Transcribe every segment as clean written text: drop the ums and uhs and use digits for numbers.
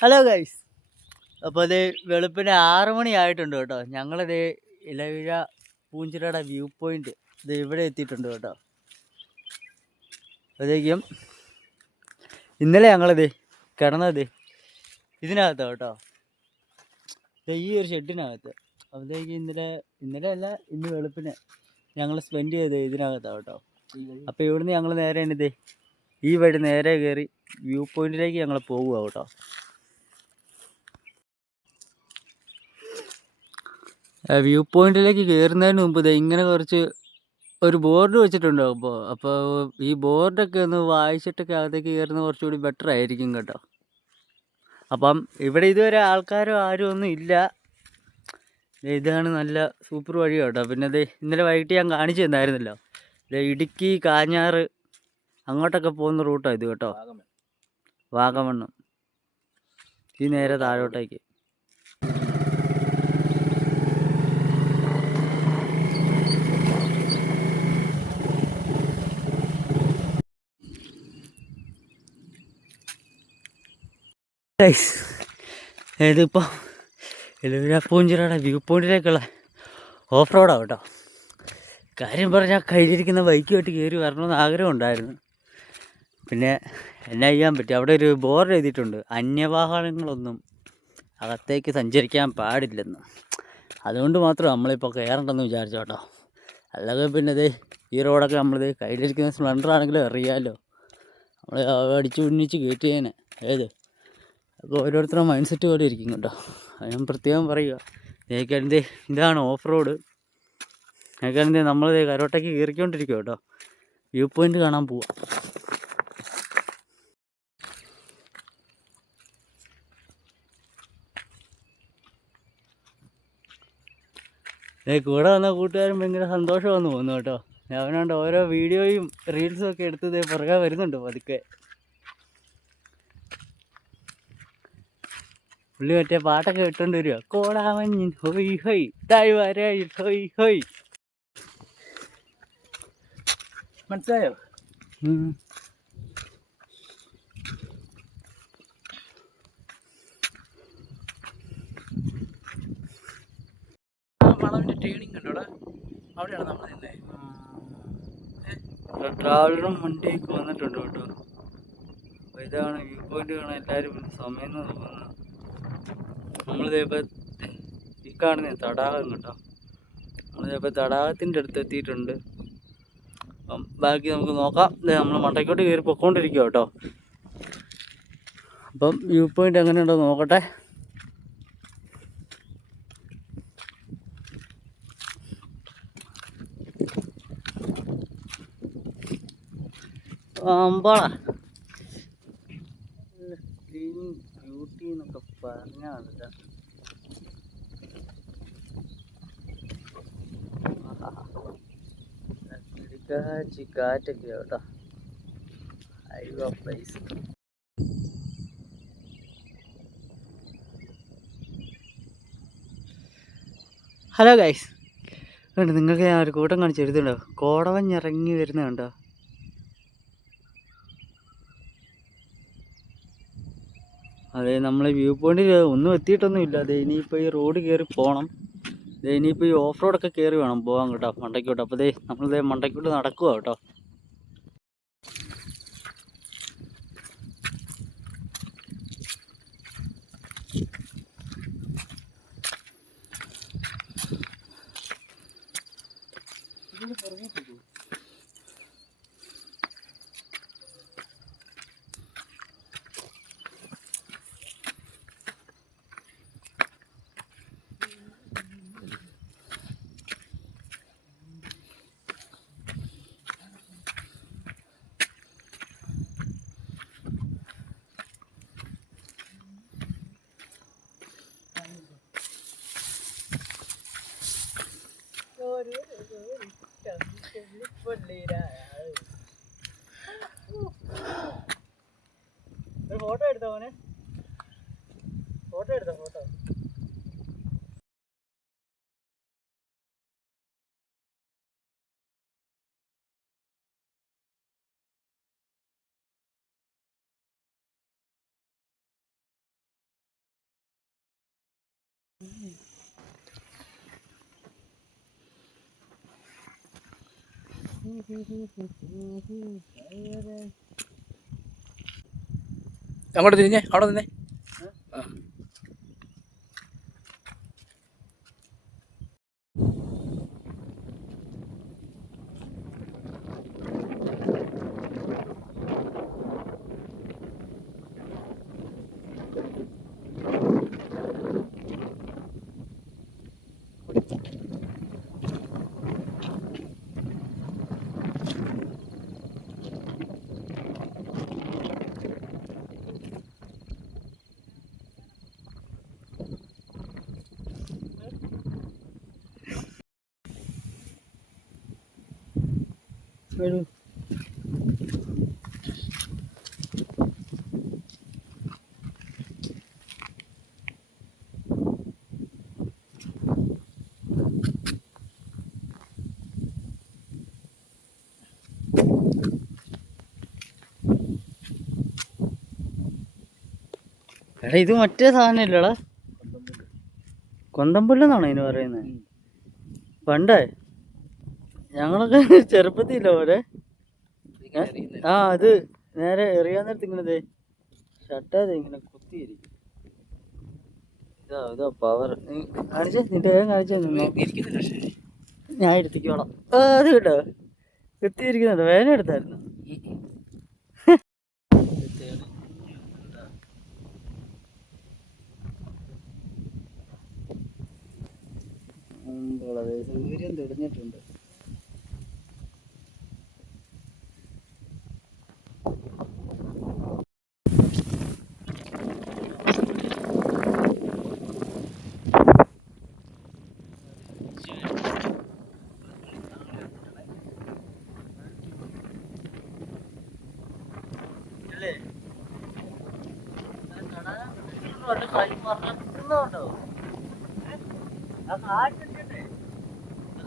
Hello guys. അപ്പോൾ അത് വെളുപ്പിന് 6 മണി ആയിട്ടുണ്ട് കേട്ടോ. ഞങ്ങളിത് ഇലവിഴ പൂഞ്ചിറയുടെ വ്യൂ പോയിന്റ് ഇത് ഇവിടെ എത്തിയിട്ടുണ്ട് കേട്ടോ. അപ്പോഴത്തേക്കും ഇന്നലെ ഞങ്ങളിത് കിടന്നത് ഇതിനകത്താണ് കേട്ടോ. ഈ ഒരു ഷെഡിനകത്ത്. അപ്പോഴത്തേക്ക് ഇന്നലെ അല്ല, ഇന്ന് വെളുപ്പിന് ഞങ്ങൾ സ്പെൻഡ് ചെയ്ത് ഇതിനകത്താണ് കേട്ടോ. അപ്പോൾ ഇവിടുന്ന് ഞങ്ങൾ നേരെ ഇത് ഈ വഴി നേരെ കയറി വ്യൂ പോയിന്റിലേക്ക് ഞങ്ങൾ പോകുക കേട്ടോ. വ്യൂ പോയിന്റിലേക്ക് കയറുന്നതിന് മുമ്പ് ഇങ്ങനെ കുറച്ച് ഒരു ബോർഡ് വെച്ചിട്ടുണ്ട്. അപ്പോൾ ഈ ബോർഡൊക്കെ ഒന്ന് വായിച്ചിട്ടൊക്കെ അകത്തേക്ക് കയറുന്നത് കുറച്ചുകൂടി ബെറ്റർ ആയിരിക്കും കേട്ടോ. അപ്പം ഇവിടെ ഇതുവരെ ആൾക്കാരും ആരും ഒന്നും ഇല്ല. ഇതാണ് നല്ല സൂപ്പർ വഴി കേട്ടോ. പിന്നെ ഇന്നലെ വൈകിട്ട് ഞാൻ കാണിച്ചു തന്നായിരുന്നല്ലോ, ഇടുക്കി കാഞ്ഞാറ് അങ്ങോട്ടൊക്കെ പോകുന്ന റൂട്ടാണ് ഇത് കേട്ടോ. വാഗമണ്ണ് ഈ നേരെ താഴോട്ടേക്ക്. ഇതിപ്പോൾ ഇലവിഴ പൂഞ്ചിറയുടെ വ്യൂ പോയിന്റിലേക്കുള്ള ഓഫ് റോഡാണ് കേട്ടോ. കാര്യം പറഞ്ഞാൽ കയ്യിലിരിക്കുന്ന ബൈക്കുമായിട്ട് കയറി വരണമെന്ന് ആഗ്രഹം ഉണ്ടായിരുന്നു. പിന്നെ എന്നാ ചെയ്യാൻ പറ്റും, അവിടെ ഒരു ബോർഡ് എഴുതിയിട്ടുണ്ട്, അന്യവാഹനങ്ങളൊന്നും അകത്തേക്ക് സഞ്ചരിക്കാൻ പാടില്ലെന്ന്. അതുകൊണ്ട് മാത്രം നമ്മളിപ്പോൾ കയറണ്ടെന്ന് വിചാരിച്ചു കേട്ടോ. അല്ലാതെ പിന്നെ ഈ റോഡൊക്കെ നമ്മളിത് കയ്യിലിരിക്കുന്ന സ്പ്ലെൻഡർ ആണെങ്കിലും അറിയാമല്ലോ, നമ്മൾ അടിച്ച് ഉന്നിച്ച് കയറ്റിയേനെ. അപ്പോൾ ഓരോരുത്തരുടെ മൈൻഡ് സെറ്റ് പോലെ ഇരിക്കും കേട്ടോ. അത് ഞാൻ പ്രത്യേകം പറയുക. ഇതാണ് ഓഫ് റോഡ്. നമ്മൾ കരോട്ടയ്ക്ക് കയറിക്കൊണ്ടിരിക്കുക കേട്ടോ. വ്യൂ പോയിന്റ് കാണാൻ പോവാം. കൂടെ വന്ന കൂട്ടുകാരും ഭയങ്കര സന്തോഷമാണെന്ന് തോന്നുന്നു കേട്ടോ. അവനുണ്ട് ഓരോ വീഡിയോയും റീൽസും ഒക്കെ എടുത്ത് പുറകെ വരുന്നുണ്ട് പതുക്കെ. പുള്ളി മറ്റേ പാട്ടൊക്കെ ഇട്ടുകൊണ്ട് വരിക, കോടാമഞ്ഞിൻ ഹൊയ് ഹൊയ് താഴ്വരയിൽ ഹൊയ് ഹൊയ്. മനസ്സിലായോ? അവിടെയാണ് നമ്മൾ നിന്നേ. ട്രാവലറും വണ്ടിയൊക്കെ വന്നിട്ടുണ്ട് കേട്ടോ. അപ്പോൾ ഇതാണ് വ്യൂ പോയിന്റ് കാണാൻ എല്ലാവരും സമയം എന്ന് തോന്നുന്നു. നമ്മളിതേപ്പോൾ ഈ കാണുന്ന തടാകം കേട്ടോ. നമ്മളിതേപ്പോൾ തടാകത്തിൻ്റെ അടുത്ത് എത്തിയിട്ടുണ്ട്. അപ്പം ബാക്കി നമുക്ക് നോക്കാം. നമ്മൾ മണ്ടയ്ക്കോട്ട് കയറി പൊയ്ക്കൊണ്ടിരിക്കുക കേട്ടോ. അപ്പം വ്യൂ പോയിന്റ് എങ്ങനെയുണ്ടോ നോക്കട്ടെ. അമ്പാള ക്ലീൻ ബ്യൂട്ടി എന്നൊക്കെ പറഞ്ഞാൽ കാറ്റൊക്കെ കേട്ടോ. അയ്യോ പ്ലേസ്. ഹലോ ഗൈസ്, നിങ്ങൾക്ക് ഞാൻ ഒരു കൂട്ടം കാണിച്ചു തരുന്നുണ്ടോ? കോടവഞ്ഞിറങ്ങി വരുന്നുണ്ടോ? അതെ, നമ്മൾ വ്യൂ പോയിന്റിൽ ഒന്നും എത്തിയിട്ടൊന്നുമില്ല. ഇനിയിപ്പോൾ ഈ റോഡ് കയറി പോകണം. ഇനിയിപ്പോൾ ഈ ഓഫ് റോഡൊക്കെ കയറി വേണം പോകാൻ കേട്ടോ, മണ്ടയ്ക്കോട്ട്. അപ്പോൾ നമ്മൾ മണ്ടയ്ക്കോട്ട് നടക്കുക കേട്ടോ. ഒരു ഫോട്ടോ എടുത്തോ മോനെ, ഫോട്ടോ എടുത്തോ ഫോട്ടോ. അങ്ങോട്ട് തിരിഞ്ഞേ, അവിടെ നിന്നേ. വരൂ. എടാ ഇത് മറ്റേ സാധനമല്ലടാ, കൊന്തമ്പുല്ലെന്നാണോ ഇതിന് പറയുന്നത്? പണ്ടേ ഞങ്ങളൊക്കെ ചെറുപ്പത്തില്ല പോലെ ആ അത് നേരെ എറിയാൻ നേരത്ത് ഇങ്ങനെ ഷട്ടാതെ ഇങ്ങനെ കുത്തിയിരിക്കും. ഇതാ പവർ. കാണിച്ചേ, നിന്റെ വേഗം കാണിച്ചേ. ഞാൻ എടുത്തിക്കോളാം. അത് കേട്ടോ കുത്തിയിരിക്കുന്നുണ്ട്. വേദന എടുത്തായിരുന്നു. സൂര്യൻ തെളിഞ്ഞിട്ടുണ്ട്.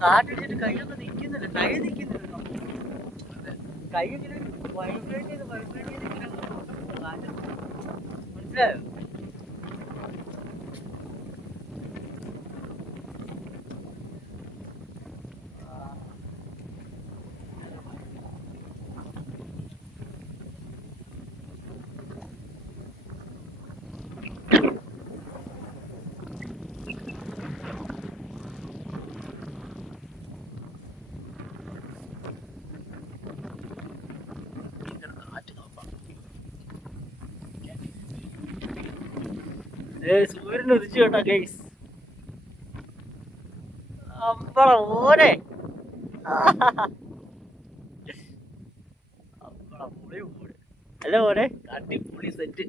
കാറ്റടിച്ചിട്ട് കൈയൊക്കെ നിൽക്കുന്നില്ല, കൈ നിൽക്കുന്നില്ല. കൈ ഇങ്ങനെ വൈബ്രേറ്റ് ചെയ്ത് കാറ്റ്. മനസ്സിലായോ? സൂര്യൻ ഉദിച്ചു കേട്ടോ ഗൈസ്. അപ്പള ഓനെ അല്ല ഓനെ അടിപൊളി സെറ്റ്.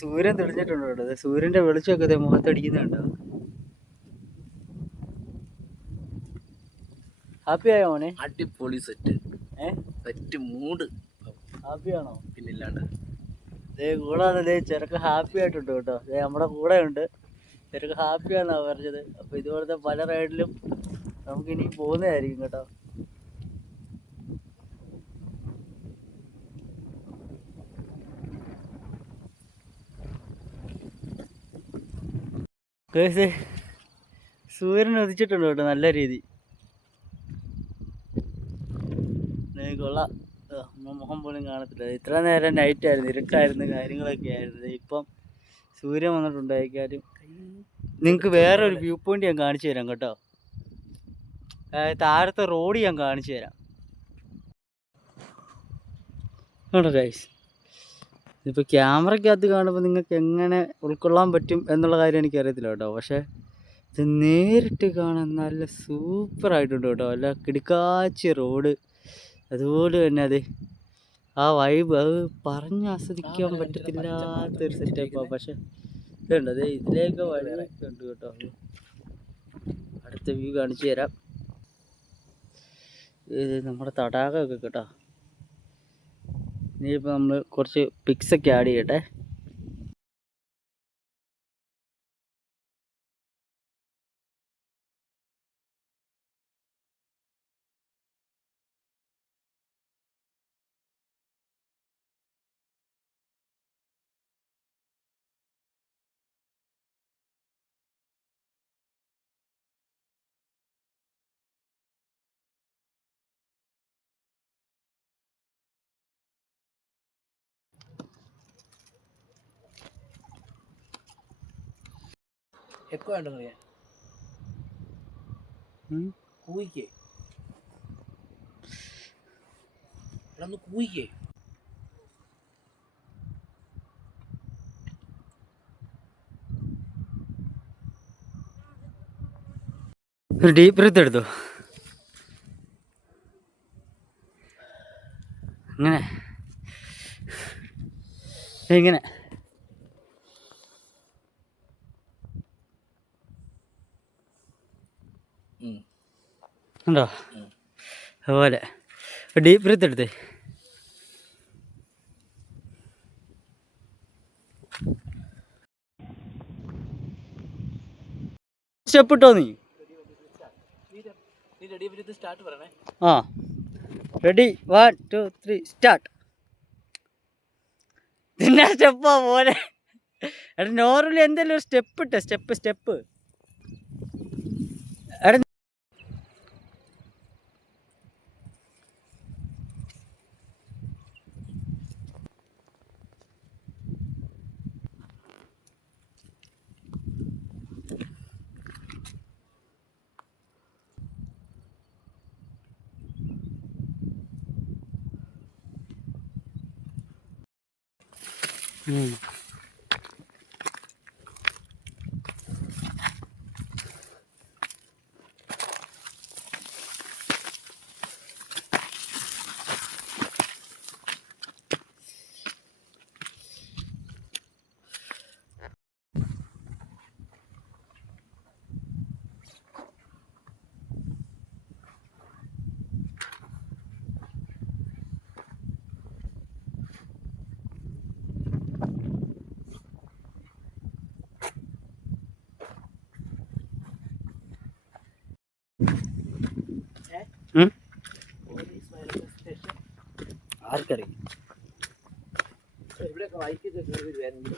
സൂര്യൻ തെളിഞ്ഞിട്ടുണ്ട് കേട്ടോ. സൂര്യന്റെ വെളിച്ചമൊക്കെ മുഖത്തടിക്കുന്നുണ്ടോ. ഹാപ്പി ആയോ മോനെ? അടിപൊളി സെറ്റ്. സെറ്റ് മൂഡ് ഹാപ്പിയാണോ? പിന്നില്ലാണ്ട്. കൂടാതെ ചെറുക്ക് ഹാപ്പി ആയിട്ടുണ്ട് കേട്ടോ. നമ്മുടെ കൂടെ ഉണ്ട് ചെറുക്ക്. ഹാപ്പിയാന്നാ പറഞ്ഞത്. അപ്പൊ ഇതുപോലത്തെ പല റൈഡിലും നമുക്കിനി പോകുന്നതായിരിക്കും കേട്ടോ. സൂര്യൻ ഉദിച്ചിട്ടുണ്ട് കേട്ടോ, നല്ല രീതി. കൊള്ളാം. മുഖം പോലും കാണത്തില്ല. ഇത്ര നേരം നൈറ്റ് ആയിരുന്നു, ഇരുട്ടായിരുന്നു, കാര്യങ്ങളൊക്കെ ആയിരുന്നു. ഇപ്പം സൂര്യൻ വന്നിട്ടുണ്ടായിരിക്കാരും. നിങ്ങൾക്ക് വേറെ ഒരു വ്യൂ പോയിന്റ് ഞാൻ കാണിച്ചു തരാം കേട്ടോ. താഴത്തെ റോഡ് ഞാൻ കാണിച്ചു തരാം കേട്ടോ ഗൈസ്. ഇപ്പോൾ ക്യാമറയ്ക്കകത്ത് കാണുമ്പോൾ നിങ്ങൾക്ക് എങ്ങനെ ഉൾക്കൊള്ളാൻ പറ്റും എന്നുള്ള കാര്യം എനിക്കറിയത്തില്ല കേട്ടോ. പക്ഷേ ഇത് നേരിട്ട് കാണാൻ നല്ല സൂപ്പറായിട്ടുണ്ട് കേട്ടോ. നല്ല കിടുക്കാച്ചി റോഡ്, അതുപോലെ തന്നെ അത് ആ വൈബ് അത് പറഞ്ഞാസ്വദിക്കാൻ പറ്റത്തില്ലാത്തൊരു സെറ്റപ്പാണ്. പക്ഷെ ഇതുണ്ട്, അതെ ഇതിലേക്ക് വഴിയൊക്കെ ഉണ്ട് കേട്ടോ. അടുത്ത വ്യൂ കാണിച്ചു തരാം. ഇത് നമ്മുടെ തടാകമൊക്കെ കേട്ടോ. ഇനിയിപ്പോൾ നമ്മൾ കുറച്ച് പിക്സൊക്കെ ആഡ് ചെയ്യട്ടെ. എക്കോ വേണ്ടെന്നറിയാം. കൂയിക്കേ ഒന്ന് കൂയിക്കേ. ഒരു ഡീപ്പ് ബ്രീത്ത് എടുത്തു. അങ്ങനെ ഇങ്ങനെ ഉണ്ടോ? അതുപോലെ ഡീപ്പ് ബ്രീത്ത് എടുത്തേ. സ്റ്റെപ്പ് ഇട്ടോ നീ? സ്റ്റാർട്ട് പറയണേ. ആ റെഡി 1 2 3 സ്റ്റാർട്ട്. പിന്നെ സ്റ്റെപ്പാ പോലെ. എടാ നോർമലി എന്തെങ്കിലും ഒരു സ്റ്റെപ്പ് ഇട്ടേ. സ്റ്റെപ്പ് എടാ. ആർക്കറിയാം? ഇവിടെയൊക്കെ വൈക്കൊക്കെ കയറി വരുവായിരുന്നു.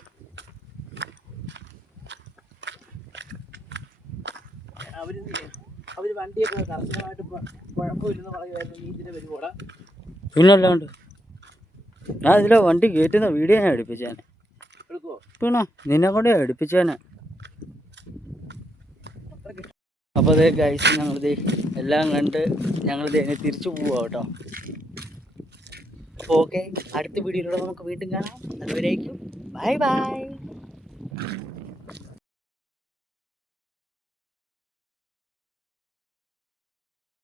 അവര് വണ്ടിയൊക്കെ കർശനമായിട്ട് കുഴപ്പമില്ലെന്ന് പറയുമായിരുന്നു. നീ ഇതിന് വരുമ്പോടാ. പിന്നല്ലാണ്ട് ഞാൻ ഇതിലെ വണ്ടി കയറ്റുന്ന വീഡിയോ ഞാൻ എടുപ്പിച്ചേനെ. എടുക്കുവോ? പിന്നെ നിന്നെ കൊണ്ട് എടുപ്പിച്ചേനെ. അപ്പോൾ അതേ ഗൈസ്, ഞങ്ങളിത് എല്ലാം കണ്ട് ഞങ്ങളിത് എന്നെ തിരിച്ചു പോവാം കേട്ടോ. അപ്പോൾ ഓക്കെ, അടുത്ത വീഡിയോയിലൂടെ നമുക്ക് വീണ്ടും കാണാം. അതുവരേക്കും ബൈ ബൈ.